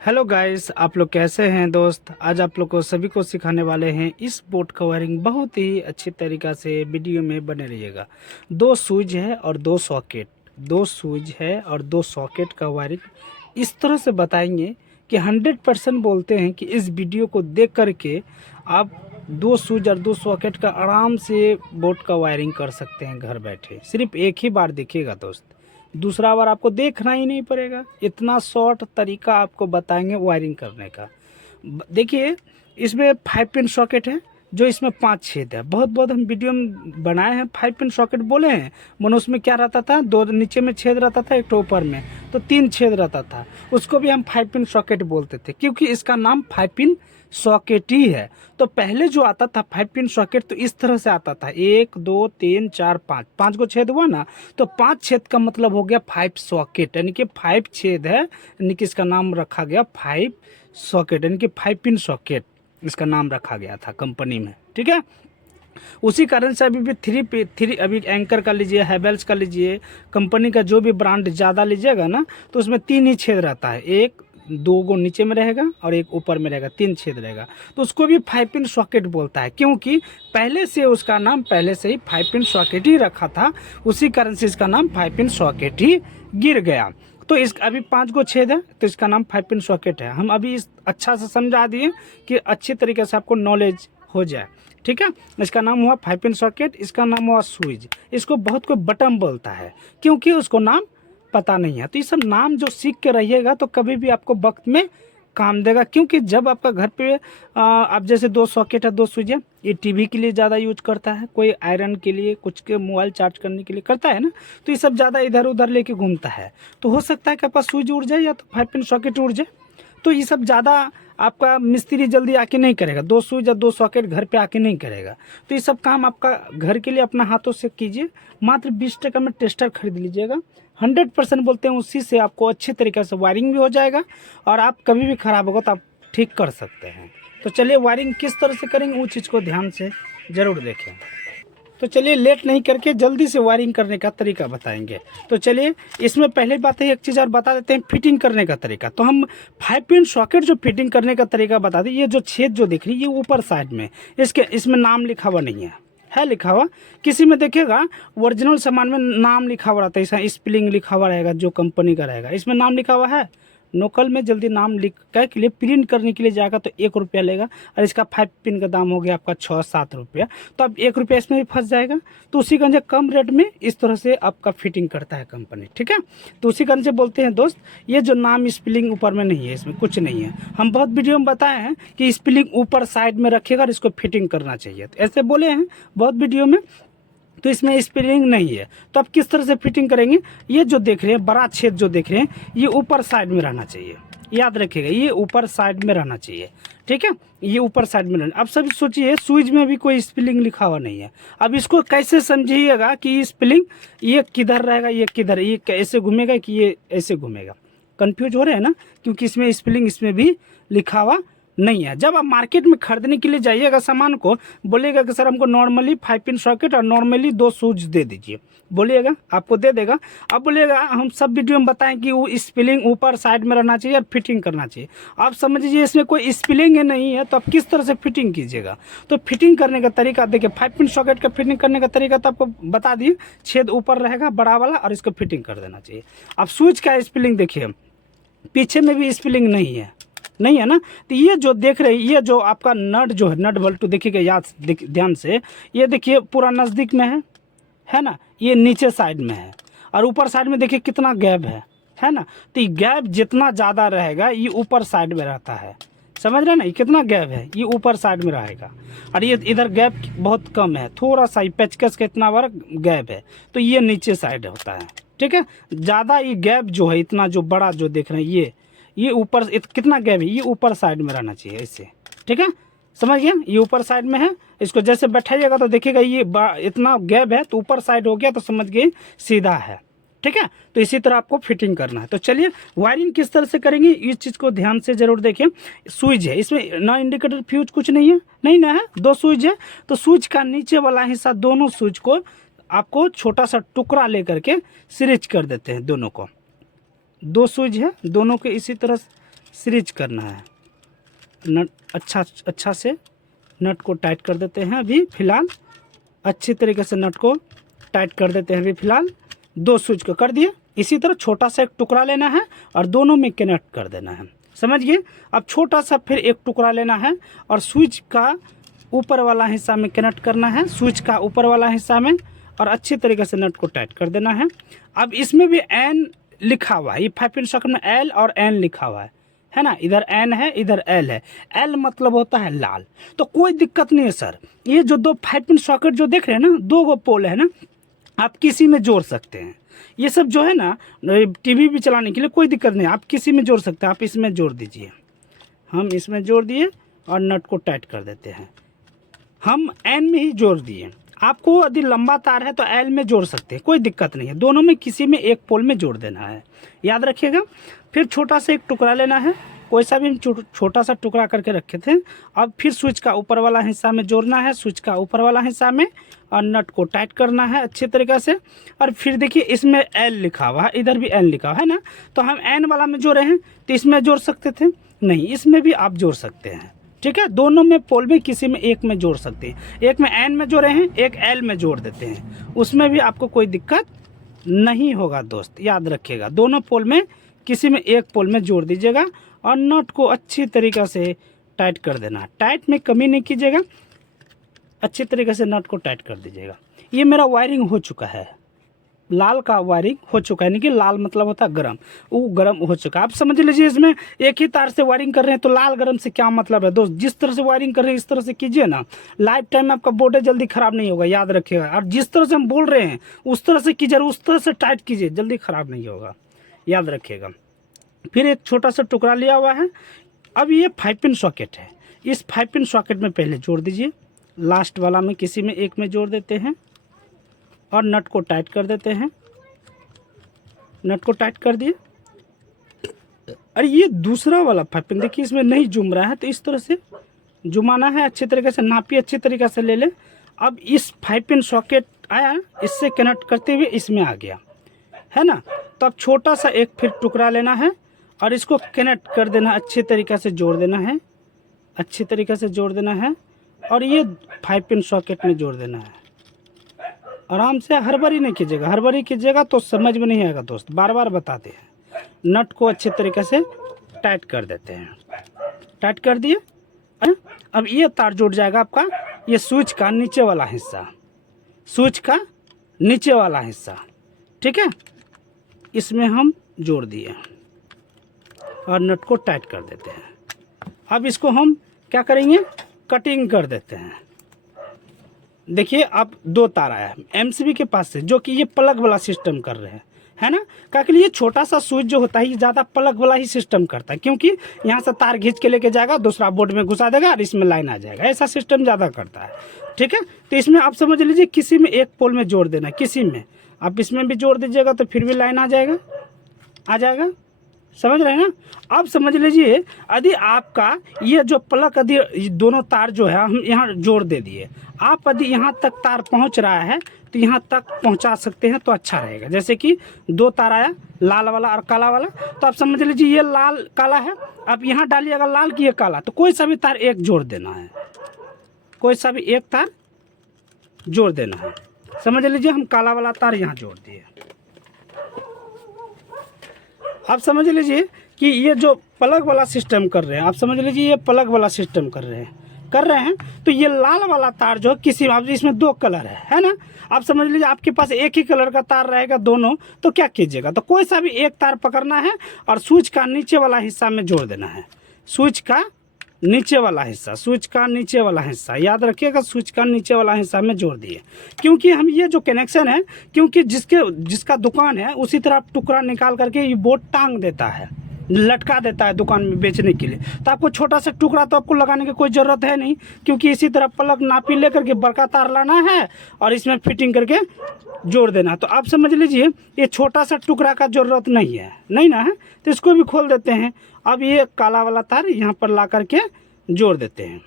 Hello guys, आप लोग कैसे हैं दोस्त। आज आप लोग को सभी को सिखाने वाले हैं इस बोर्ड का वायरिंग बहुत ही अच्छी तरीक़ा से। वीडियो में बने रहिएगा। दो स्विच है और दो सॉकेट, दो स्विच है और दो सॉकेट का वायरिंग इस तरह से बताएंगे कि 100% बोलते हैं कि इस वीडियो को देख करके आप दो स्विच और दो सॉकेट का आराम से बोर्ड का वायरिंग कर सकते हैं घर बैठे। सिर्फ एक ही बार देखिएगा दोस्त, दूसरा बार आपको देखना ही नहीं पड़ेगा। इतना शॉर्ट तरीका आपको बताएंगे वायरिंग करने का। देखिए, इसमें 5 पिन सॉकेट है, जो इसमें 5 छेद है। बहुत बहुत हम वीडियो में बनाए हैं, 5 पिन सॉकेट बोले हैं। मनो उसमें क्या रहता था, दो नीचे में छेद रहता था, एक तो ऊपर में, तो 3 छेद रहता था। उसको भी हम 5 पिन सॉकेट बोलते थे, क्योंकि इसका नाम 5 पिन सॉकेट ही है। तो पहले जो आता था 5 पिन सॉकेट, तो इस तरह से आता था, 1 2 3 4 5, 5 को छेद हुआ ना, तो 5 छेद का मतलब हो गया 5 सॉकेट, यानी कि 5 छेद है, यानी कि इसका नाम रखा गया 5 सॉकेट, यानी कि 5 पिन सॉकेट इसका नाम रखा गया था कंपनी में। ठीक है, उसी कारण से अभी भी थ्री अभी एंकर का लीजिए, हैवेल्स का लीजिए, कंपनी का जो भी ब्रांड ज़्यादा लीजिएगा ना, तो उसमें 3 ही छेद रहता है। एक दो गो नीचे में रहेगा और एक ऊपर में रहेगा, 3 छेद रहेगा। तो उसको भी 5 पिन सॉकेट बोलता है, क्योंकि पहले से उसका नाम पहले से ही 5 पिन सॉकेट ही रखा था। उसी कारण से इसका नाम 5 पिन सॉकेट ही गिर गया। तो इस अभी 5 गो छेद है, तो इसका नाम 5 पिन सॉकेट है। हम अभी इस अच्छा से समझा दिए कि अच्छी तरीके से आपको नॉलेज हो जाए। ठीक है, इसका नाम हुआ 5 पिन सॉकेट, इसका नाम हुआ स्विच। इसको बहुत कोई बटन बोलता है, क्योंकि उसको नाम पता नहीं है। तो ये सब नाम जो सीख के रहिएगा तो कभी भी आपको वक्त में काम देगा। क्योंकि जब आपका घर पे आप जैसे दो सॉकेट है, दो स्विच है, ये टीवी के लिए ज़्यादा यूज करता है, कोई आयरन के लिए, कुछ के मोबाइल चार्ज करने के लिए करता है ना, तो ये सब ज़्यादा इधर उधर लेके घूमता है। तो हो सकता है कि आपका स्विच उड़ जाए या तो 5 पिन सॉकेट उड़ जाए। तो ये सब ज़्यादा आपका मिस्त्री जल्दी आके नहीं करेगा, दो स्विच या दो सॉकेट घर पे आके नहीं करेगा। तो ये सब काम आपका घर के लिए अपना हाथों से कीजिए। मात्र 20 टका में टेस्टर खरीद लीजिएगा। 100% बोलते हैं, उसी से आपको अच्छे तरीके से वायरिंग भी हो जाएगा और आप कभी भी ख़राब होगा तो आप ठीक कर सकते हैं। तो चलिए, वायरिंग किस तरह से करेंगे उस चीज़ को ध्यान से ज़रूर देखें। तो चलिए, लेट नहीं करके जल्दी से वायरिंग करने का तरीका बताएंगे। तो चलिए, इसमें पहले बात है, एक चीज़ और बता देते हैं, फिटिंग करने का तरीका। तो हम 5 पिन सॉकेट जो फिटिंग करने का तरीका बता दें। ये जो छेद जो दिख रही है, ये ऊपर साइड में, इसमें नाम लिखा हुआ नहीं है लिखा हुआ। किसी में देखिएगा ओरिजिनल सामान में नाम लिखा हुआ रहता है, इसका स्पेलिंग लिखा हुआ रहेगा, जो कंपनी का रहेगा। इसमें नाम लिखा हुआ है। नोकल में जल्दी नाम लिख के लिए प्रिंट करने के लिए जाएगा तो 1 रुपया लेगा, और इसका 5 पिन का दाम हो गया आपका 6-7 रुपया। तो अब 1 रुपया इसमें भी फंस जाएगा। तो उसी कारण से कम रेट में इस तरह से आपका फिटिंग करता है कंपनी। ठीक है, तो उसी कारण से बोलते हैं दोस्त, ये जो नाम स्पेलिंग ऊपर में नहीं है, इसमें कुछ नहीं है। हम बहुत वीडियो में बताए हैं कि स्पेलिंग ऊपर साइड में रखिएगा और इसको फिटिंग करना चाहिए, तो ऐसे बोले हैं बहुत वीडियो में। तो इसमें स्पेलिंग नहीं है, तो आप किस तरह से फिटिंग करेंगे। ये जो देख रहे हैं बड़ा छेद जो देख रहे हैं, ये ऊपर साइड में रहना चाहिए, याद रखिएगा, ये ऊपर साइड में रहना चाहिए। ठीक है, ये ऊपर साइड में रहना। अब सभी सोचिए, स्विच में भी कोई स्पेलिंग लिखा हुआ नहीं है। अब इसको कैसे समझिएगा कि स्पेलिंग ये किधर रहेगा, ये किधर, ये कैसे घूमेगा कि ये ऐसे घूमेगा। कंफ्यूज हो रहे हैं ना, क्योंकि इसमें स्पेलिंग इसमें भी लिखा हुआ नहीं है। जब आप मार्केट में खरीदने के लिए जाइएगा सामान को, बोलिएगा कि सर हमको नॉर्मली 5 पिन सॉकेट और नॉर्मली 2 स्विच दे दीजिए, बोलिएगा, आपको दे देगा। अब बोलिएगा हम सब वीडियो में बताएं कि वो स्पेलिंग ऊपर साइड में रहना चाहिए और फिटिंग करना चाहिए। आप समझ लीजिए इसमें कोई स्पेलिंग ही नहीं है, तो आप किस तरह से फिटिंग कीजिएगा। तो फिटिंग करने का तरीका देखिए, 5 पिन सॉकेट का फिटिंग करने का तरीका तो आपको बता दिए, छेद ऊपर रहेगा बड़ा वाला और इसको फिटिंग कर देना चाहिए। अब स्विच का स्पेलिंग देखिए, पीछे में भी स्पेलिंग नहीं है ना। तो ये जो देख रहे हैं, ये जो आपका नट जो है, नट बल्टू देखिएगा, याद ध्यान से, ये देखिए पूरा नज़दीक में है ना, ये नीचे साइड में है, और ऊपर साइड में देखिए कितना गैप है ना। तो ये गैप जितना ज़्यादा रहेगा, ये ऊपर साइड में रहता है, समझ रहे हैं ना, ये कितना गैप है, ये ऊपर साइड में रहेगा। और ये इधर गैप बहुत कम है, थोड़ा सा ही पेचकस का इतना बड़ा गैप है, तो ये नीचे साइड होता है। ठीक है, ज़्यादा ये गैप जो है, इतना जो बड़ा जो देख रहे हैं, ये ऊपर कितना गैप है, ये ऊपर साइड में रहना चाहिए ऐसे। ठीक है, समझ गया, ये ऊपर साइड में है। इसको जैसे बैठाइएगा तो देखिएगा ये इतना गैप है, तो ऊपर साइड हो गया, तो समझ गए सीधा है। ठीक है, तो इसी तरह आपको फिटिंग करना है। तो चलिए, वायरिंग किस तरह से करेंगे इस चीज़ को ध्यान से जरूर देखें। स्विच है, इसमें ना इंडिकेटर फ्यूज कुछ नहीं है, नहीं ना है, 2 स्विच है। तो स्विच का नीचे वाला हिस्सा, दोनों स्विच को आपको छोटा सा टुकड़ा लेकर के सीरीज कर देते हैं। दोनों को 2 स्विच है, दोनों के इसी तरह सीरीज करना है। नट अच्छा से नट को टाइट कर देते हैं। अभी फ़िलहाल अच्छी तरीके से नट को टाइट कर देते हैं। अभी फ़िलहाल 2 स्विच को कर दिए। इसी तरह छोटा सा एक टुकड़ा लेना है और दोनों में कनेक्ट कर देना है। समझ गए। अब छोटा सा फिर एक टुकड़ा लेना है और स्विच का ऊपर वाला हिस्सा में कनेक्ट करना है, स्विच का ऊपर वाला हिस्सा में, और अच्छी तरीके से नट को टाइट कर देना है। अब इसमें भी एन लिखा हुआ है, ये 5 पिन सॉकेट में एल और एन लिखा हुआ है ना। इधर एन है, इधर एल है। एल मतलब होता है लाल। तो कोई दिक्कत नहीं है सर। ये जो 2 5 पिन सॉकेट जो देख रहे हैं ना, 2 गो पोल है ना, आप किसी में जोड़ सकते हैं। ये सब जो है ना, टीवी भी चलाने के लिए कोई दिक्कत नहीं, आप किसी में जोड़ सकते हैं। आप इसमें जोड़ दीजिए। हम इसमें जोड़ दिए और नट को टाइट कर देते हैं। हम एन में ही जोड़ दिए। आपको यदि लंबा तार है तो एल में जोड़ सकते हैं, कोई दिक्कत नहीं है। दोनों में किसी में एक पोल में जोड़ देना है, याद रखिएगा। फिर छोटा सा एक टुकड़ा लेना है, कोई सा भी हम छोटा सा टुकड़ा करके रखे थे। अब फिर स्विच का ऊपर वाला हिस्सा में जोड़ना है, स्विच का ऊपर वाला हिस्सा में, और नट को टाइट करना है अच्छे तरीके से। और फिर देखिए इसमें एल लिखा हुआ है, इधर भी एल लिखा हुआ है ना, तो हम एन वाला में जोड़े हैं तो इसमें जोड़ सकते थे, नहीं इसमें भी आप जोड़ सकते हैं। ठीक है, दोनों में पोल में किसी में एक में जोड़ सकते हैं। एक में एन में जोड़े हैं, एक एल में जोड़ देते हैं, उसमें भी आपको कोई दिक्कत नहीं होगा दोस्त, याद रखिएगा। दोनों पोल में किसी में एक पोल में जोड़ दीजिएगा और नट को अच्छी तरीक़े से टाइट कर देना। टाइट में कमी नहीं कीजिएगा, अच्छी तरीके से नट को टाइट कर दीजिएगा। ये मेरा वायरिंग हो चुका है, लाल का वायरिंग हो चुका है। नहीं कि लाल मतलब होता है गरम, वो गरम हो चुका है। आप समझ लीजिए इसमें एक ही तार से वायरिंग कर रहे हैं तो लाल गरम से क्या मतलब है दोस्त। जिस तरह से वायरिंग कर रहे हैं इस तरह से कीजिए ना, लाइफ टाइम में आपका बोर्ड जल्दी ख़राब नहीं होगा, याद रखिएगा। और जिस तरह से हम बोल रहे हैं उस तरह से कीजिए, उस तरह से टाइट कीजिए, जल्दी ख़राब नहीं होगा, याद रखिएगा। फिर एक छोटा सा टुकड़ा लिया हुआ है। अब ये 5 पिन सॉकेट है, इस 5 पिन सॉकेट में पहले जोड़ दीजिए, लास्ट वाला में किसी में एक में जोड़ देते हैं और नट को टाइट कर देते हैं। नट को टाइट कर दिए। अरे ये दूसरा वाला 5 पिन देखिए इसमें नहीं जुम रहा है, तो इस तरह से जुमाना है, अच्छे तरीके से नापिए, अच्छी तरीके से ले लें। अब इस 5 पिन सॉकेट आया, इससे कनेक्ट करते हुए इसमें आ गया है ना। तो अब छोटा सा एक फिर टुकड़ा लेना है और इसको कनेक्ट कर देना, अच्छे तरीके से जोड़ देना है, अच्छी तरीके से जोड़ देना है और ये 5 पिन सॉकेट में जोड़ देना है। आराम से, हड़बड़ी नहीं कीजिएगा, हड़बड़ी कीजिएगा तो समझ में नहीं आएगा दोस्त, बार बार बताते हैं। नट को अच्छे तरीके से टाइट कर देते हैं। टाइट कर दिए। अब ये तार जुड़ जाएगा आपका, ये स्विच का नीचे वाला हिस्सा, स्विच का नीचे वाला हिस्सा, ठीक है, इसमें हम जोड़ दिए और नट को टाइट कर देते हैं। अब इसको हम क्या करेंगे, कटिंग कर देते हैं। देखिए अब 2 तार आया एमसीबी के पास से, जो कि ये प्लग वाला सिस्टम कर रहे हैं, है ना। क्योंकि ये छोटा सा स्विच जो होता है ये ज़्यादा प्लग वाला ही सिस्टम करता है, क्योंकि यहाँ से तार खींच के लेके जाएगा, दूसरा बोर्ड में घुसा देगा और इसमें लाइन आ जाएगा, ऐसा सिस्टम ज़्यादा करता है। ठीक है, तो इसमें आप समझ लीजिए किसी में एक पोल में जोड़ देना, किसी में आप इसमें भी जोड़ दीजिएगा तो फिर भी लाइन आ जाएगा, समझ रहे हैं ना। अब समझ लीजिए यदि आपका ये जो प्लग यदि दोनों तार जो है हम यहाँ जोड़ दे दिए, आप यदि यहाँ तक तार पहुँच रहा है तो यहाँ तक पहुँचा सकते हैं तो अच्छा रहेगा। जैसे कि 2 तार आया, लाल वाला और काला वाला, तो आप समझ लीजिए ये लाल काला है, आप यहाँ डालिएगा लाल की ये काला, तो कोई सा भी तार एक जोड़ देना है, कोई सा भी एक तार जोड़ देना है। समझ लीजिए हम काला वाला तार यहाँ जोड़ दिए। आप समझ लीजिए कि ये जो प्लग वाला सिस्टम कर रहे हैं, आप समझ लीजिए ये प्लग वाला सिस्टम कर रहे हैं, तो ये लाल वाला तार जो किसी आप इसमें 2 कलर है ना। आप समझ लीजिए आपके पास एक ही कलर का तार रहेगा दोनों, तो क्या कीजिएगा, तो कोई सा भी एक तार पकड़ना है और स्विच का नीचे वाला हिस्सा में जोड़ देना है। स्विच का नीचे वाला हिस्सा, स्विच का नीचे वाला हिस्सा, याद रखिएगा, स्विच का नीचे वाला हिस्सा में जोड़ दिए। क्योंकि हम ये जो कनेक्शन है, क्योंकि जिसका दुकान है उसी तरह टुकड़ा निकाल करके ये बोर्ड टांग देता है, लटका देता है दुकान में बेचने के लिए, तो आपको छोटा सा टुकड़ा तो आपको लगाने की कोई ज़रूरत है नहीं, क्योंकि इसी तरह प्लग नापी लेकर के बड़का तार लाना है और इसमें फिटिंग करके जोड़ देना। तो आप समझ लीजिए ये छोटा सा टुकड़ा का ज़रूरत नहीं ना है, तो इसको भी खोल देते हैं। अब ये काला वाला तार यहाँ पर ला करके जोड़ देते हैं,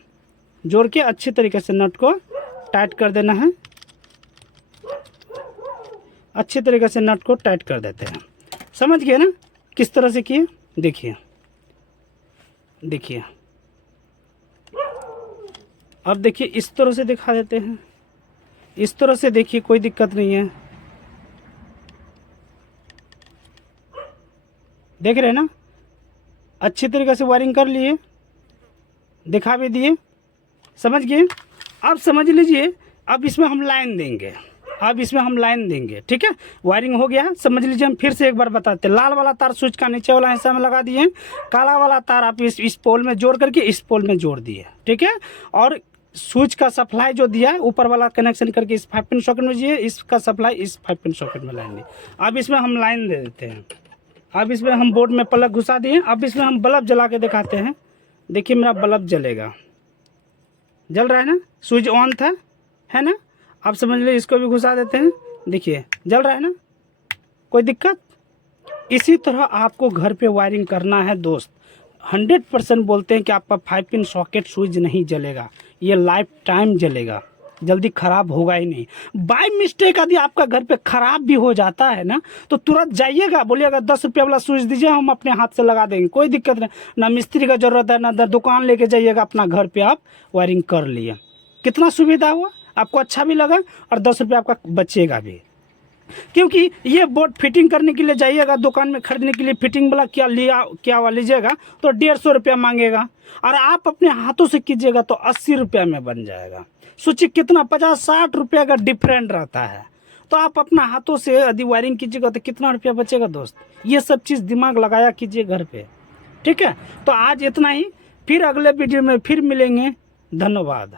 जोड़ के अच्छी तरीके से नट को टाइट कर देना है, अच्छी तरीके से नट को टाइट कर देते हैं। समझ गए ना किस तरह से किए, देखिए देखिए, अब देखिए इस तरह से दिखा देते हैं, इस तरह से देखिए, कोई दिक्कत नहीं है। देख रहे हैं ना, अच्छी तरीके से वायरिंग कर लिए, दिखा भी दिए, समझ गए। अब समझ लीजिए, अब इसमें हम लाइन देंगे, अब इसमें हम लाइन देंगे, ठीक है। वायरिंग हो गया, समझ लीजिए। हम फिर से एक बार बताते हैं। लाल वाला तार स्विच का नीचे वाला हिस्सा में लगा दिए, काला वाला तार आप इस पोल में जोड़ करके इस पोल में जोड़ दिए, ठीक है। और स्विच का सप्लाई जो दिया है ऊपर वाला कनेक्शन करके इस 5 पिन सॉकेट में दिए, इसका सप्लाई इस 5 पिन सॉकेट में लाएंगे। अब इसमें हम लाइन दे देते हैं। अब इसमें हम बोर्ड में प्लग घुसा दिए। अब इसमें हम बल्ब जला के दिखाते हैं। देखिए मेरा बल्ब जलेगा, जल रहा है ना, स्विच ऑन था, है ना। आप समझ लीजिए, इसको भी घुसा देते हैं, देखिए जल रहा है ना, कोई दिक्कत। इसी तरह आपको घर पे वायरिंग करना है दोस्त। 100% बोलते हैं कि आपका 5 पिन सॉकेट स्विच नहीं जलेगा, ये लाइफ टाइम जलेगा, जल्दी ख़राब होगा ही नहीं। बाय मिस्टेक यदि आपका घर पे ख़राब भी हो जाता है ना, तो तुरंत जाइएगा, बोलिएगा 10 रुपये वाला स्विच दीजिए, हम अपने हाथ से लगा देंगे, कोई दिक्कत नहीं। ना मिस्त्री का ज़रूरत है, ना दुकान लेके जाइएगा, अपना घर पे आप वायरिंग कर लिए। कितना सुविधा हुआ, आपको अच्छा भी लगा और 10 रुपये आपका बचेगा भी। क्योंकि ये बोर्ड फिटिंग करने के लिए जाइएगा दुकान में खरीदने के लिए, फिटिंग वाला क्या हुआ लीजिएगा तो 150 रुपया मांगेगा, और आप अपने हाथों से कीजिएगा तो 80 रुपया में बन जाएगा। सोचिए कितना 50-60 रुपया का डिफरेंट रहता है। तो आप अपना हाथों से यदि वायरिंग कीजिएगा तो कितना रुपया बचेगा दोस्त। ये सब चीज़ दिमाग लगाया कीजिए घर पे, ठीक है। तो आज इतना ही, फिर अगले वीडियो में फिर मिलेंगे। धन्यवाद।